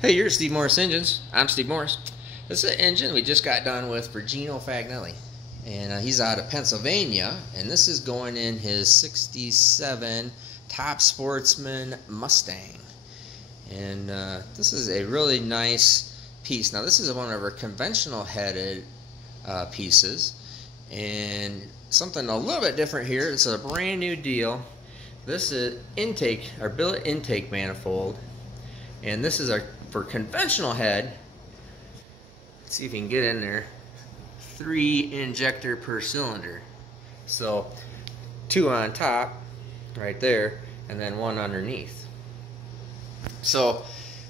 Hey, you're Steve Morris Engines. I'm Steve Morris. This is an engine we just got done with for Gino Fagnelli. And he's out of Pennsylvania. And this is going in his 67 TopSportsman Mustang. And this is a really nice piece. Now, this is one of our conventional headed pieces. And something a little bit different here. It's a brand new deal. This is our billet intake manifold. And this is our for conventional head. Let's see if you can get in there. 3 injector per cylinder. So 2 on top, right there, and then 1 underneath. So,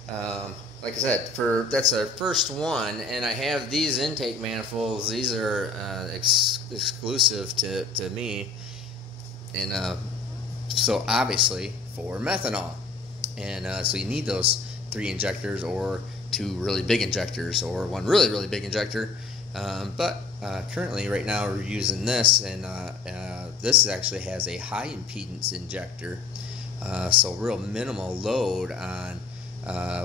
like I said, that's our first one, and I have these intake manifolds. These are exclusive to me, and so obviously for methanol, and so you need those 3 injectors or 2 really big injectors or 1 really big injector. But currently right now we're using this, and this actually has a high impedance injector, so real minimal load on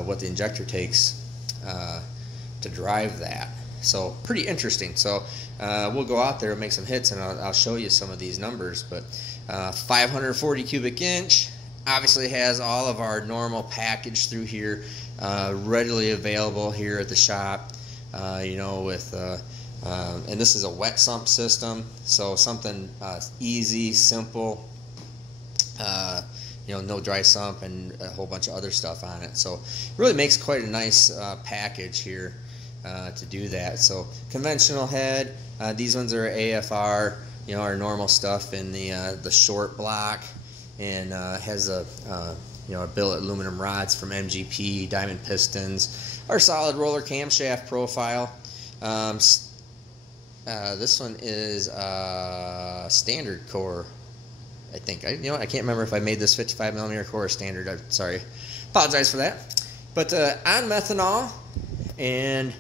what the injector takes to drive that. So pretty interesting. So we'll go out there and make some hits, and I'll show you some of these numbers. But 540 cubic inch. Obviously has all of our normal package through here, readily available here at the shop. You know, with and this is a wet sump system, so something easy, simple. You know, no dry sump and a whole bunch of other stuff on it. So it really makes quite a nice package here to do that. So conventional head. These ones are AFR. You know, our normal stuff in the short block. And has a you know, a billet aluminum rods from MGP, diamond pistons, our solid roller camshaft profile. This one is standard core, I think. You know, I can't remember if I made this 55mm core or standard. I'm sorry, apologize for that. But on methanol, and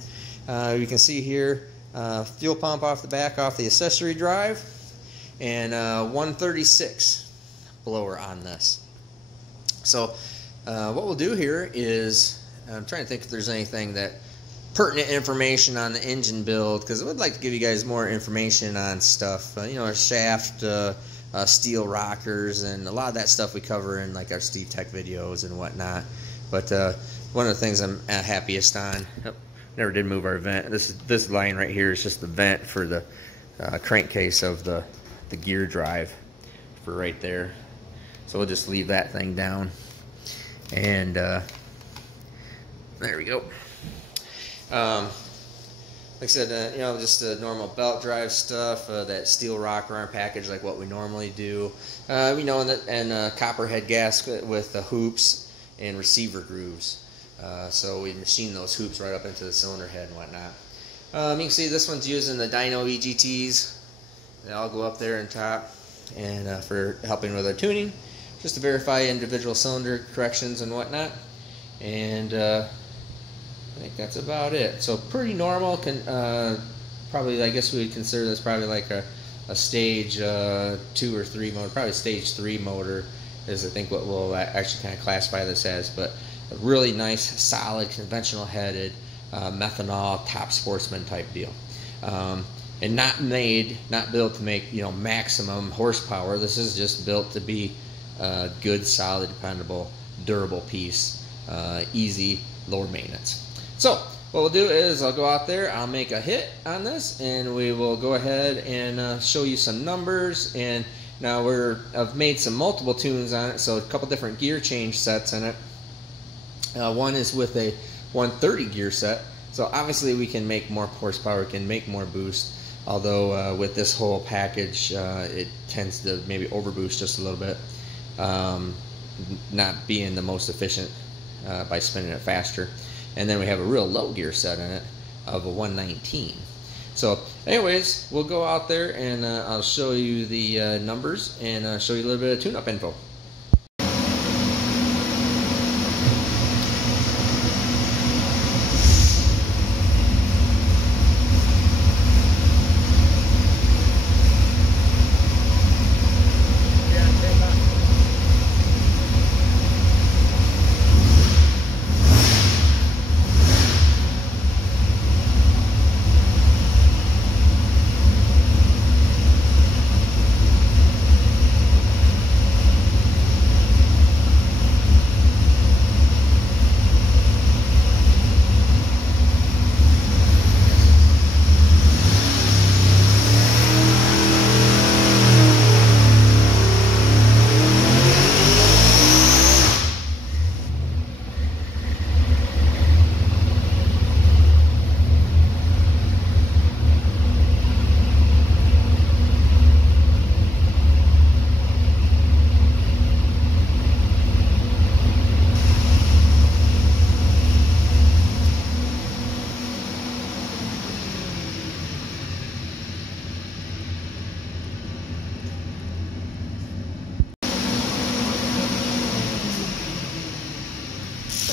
you can see here fuel pump off the back, off the accessory drive, and 136. Blower on this. So what we'll do here is, I'm trying to think if there's anything that pertinent information on the engine build, because I would like to give you guys more information on stuff, you know, our shaft, steel rockers, and a lot of that stuff we cover in like our Steve Tech videos and whatnot. But one of the things I'm happiest on, never did move our vent. This line right here is just the vent for the crankcase of the gear drive for right there. So we'll just leave that thing down, and there we go. Like I said, you know, just the normal belt drive stuff, that steel rocker arm package like what we normally do. We know, and copperhead gasket with the hoops and receiver grooves. So we machine those hoops right up into the cylinder head and whatnot. You can see this one's using the dyno EGTs. They all go up there on top, and for helping with our tuning, just to verify individual cylinder corrections and whatnot. And I think that's about it. So pretty normal. Probably, I guess we would consider this probably like a stage 2 or 3 motor. Probably stage 3 motor is, I think, what we'll actually kind of classify this as. But a really nice, solid, conventional headed methanol TopSportsman type deal. And not built to make, you know, maximum horsepower. This is just built to be a good, solid, dependable, durable piece, easy, lower maintenance. So what we'll do is I'll go out there, I'll make a hit on this, and we will go ahead and show you some numbers. And now I've made some multiple tunes on it, so a couple different gear change sets in it. One is with a 130 gear set, so obviously we can make more horsepower, we can make more boost. Although with this whole package, it tends to maybe overboost just a little bit, not being the most efficient by spinning it faster. And then we have a real low gear set in it of a 119. So anyways, we'll go out there and I'll show you the numbers and show you a little bit of tune-up info.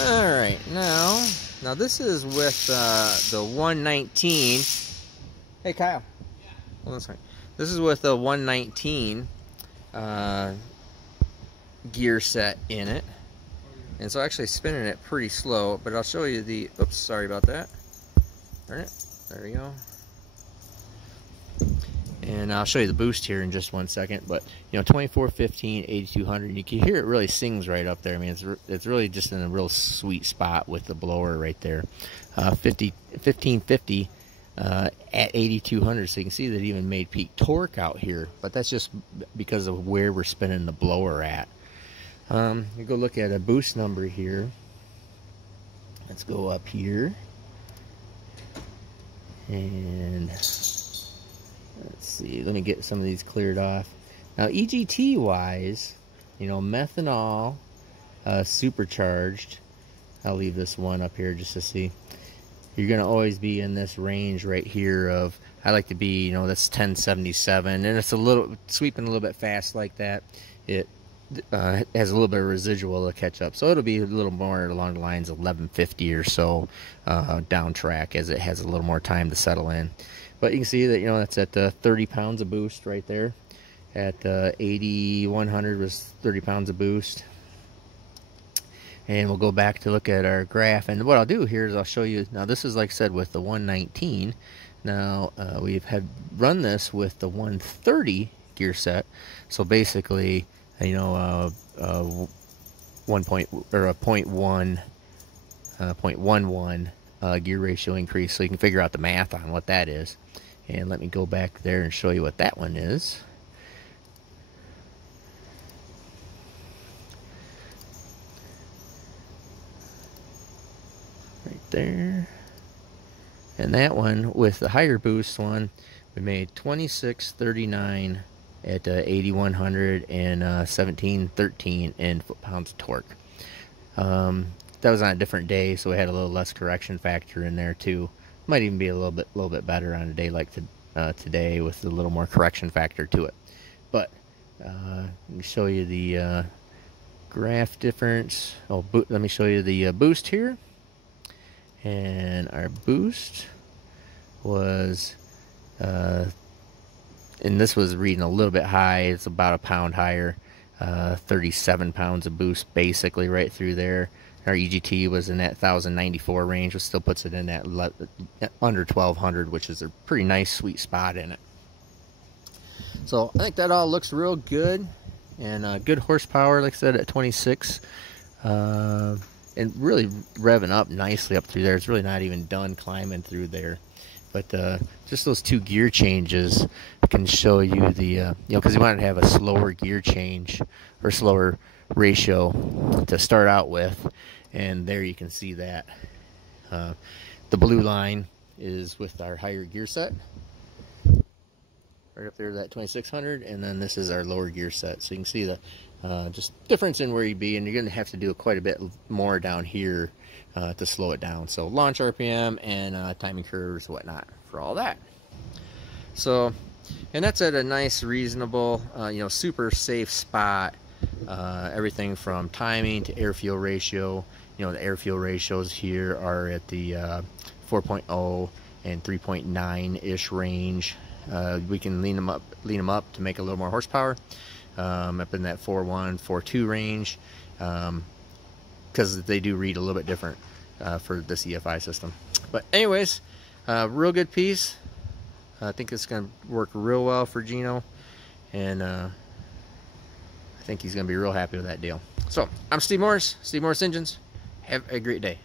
Alright, now this is with the 119. Hey Kyle. Yeah. Hold on, sorry. This is with the 119 gear set in it. And so actually spinning it pretty slow, but I'll show you the, oops, sorry about that. Turn it, there we go. And I'll show you the boost here in just one second, but you know, 2415, 8200, you can hear it really sings right up there. I mean, it's really just in a real sweet spot with the blower right there. 1550 at 8200, so you can see that it even made peak torque out here, but that's just because of where we're spinning the blower at. You go look at a boost number here. Let's go up here, and let's see, let me get some of these cleared off. Now EGT wise, you know, methanol, supercharged, I'll leave this one up here just to see. You're going to always be in this range right here of, I like to be, you know, that's 1077, and it's a little, sweeping a little bit fast like that. It has a little bit of residual to catch up, so it'll be a little more along the lines of 1150 or so down track as it has a little more time to settle in. But you can see that, you know, that's at 30 pounds of boost right there. At 8100 was 30 pounds of boost. And we'll go back to look at our graph, and what I'll do here is I'll show you. Now this is, like I said, with the 119. Now we've had run this with the 130 gear set, so basically, you know, 0.11 gear ratio increase, so you can figure out the math on what that is. And let me go back there and show you what that one is. Right there. And that one, with the higher boost one, we made 2639 at 8100 and 1713 in foot-pounds of torque. That was on a different day, so we had a little less correction factor in there too. Might even be a little bit better on a day like today with a little more correction factor to it. But let me show you the graph difference. Oh, let me show you the boost here. And our boost was, and this was reading a little bit high. It's about a pound higher, 37 pounds of boost basically right through there. Our EGT was in that 1094 range, which still puts it in that under 1200, which is a pretty nice sweet spot in it. So I think that all looks real good, and good horsepower, like I said, at 26, and really revving up nicely up through there. It's really not even done climbing through there. But just those two gear changes can show you the, you know, because you want to have a slower gear change or slower ratio to start out with, and there you can see that. The blue line is with our higher gear set, right up there, that 2600, and then this is our lower gear set. So you can see the just difference in where you'd be, and you're going to have to do quite a bit more down here to slow it down. So launch RPM and timing curves, whatnot, for all that. So, and that's at a nice, reasonable, you know, super safe spot. Everything from timing to air fuel ratio. You know, the air fuel ratios here are at the 4.0 and 3.9 ish range. We can lean them up to make a little more horsepower, up in that 4.1, 4.2 range, because they do read a little bit different for this EFI system. But anyways, real good piece. I think it's going to work real well for Gino, and I think he's going to be real happy with that deal. So I'm Steve Morris, Steve Morris Engines. Have a great day.